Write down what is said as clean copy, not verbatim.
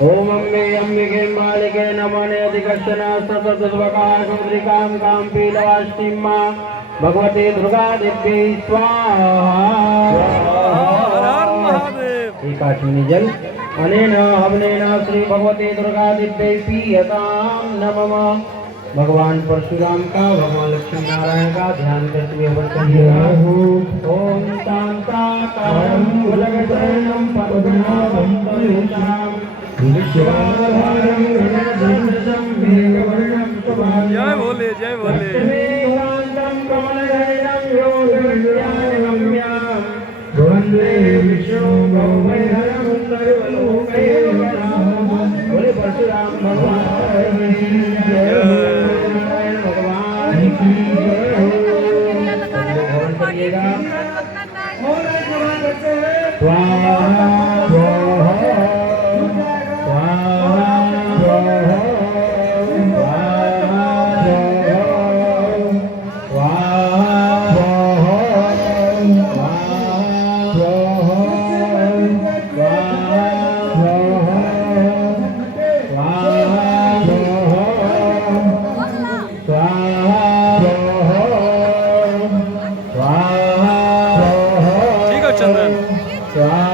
ओम अम्बे अंबिके मालिके नमने अधिकर्षण सततवकाशुद्रिकां कां पीलवाष्टिमा भगवते दुर्गा देव्यै स्वाहा। एकाश्विनी जल अनेन हवनेन श्री भगवते दुर्गा देव्यै पीयतां नमः। भगवान परशुराम का भगवान लक्ष्मी नारायण का ध्यान करते हुए ओम शांताकारं भुजगशयनं पद्मनाभं सुरेशं विश्वाधारं गगनसदृशं मेघवर्णं शुभांगं जय भोले जय भोले लक्ष्मीकान्तं कमलनयनं योगविद्यागम्यं वन्दे विष्णु गौवैहरं सर्वलोकैकनाथं। बोले परशुराम भगवान जय भगवान की जय हो। भवन करिएगा स्वाहा चंदन स्वाहा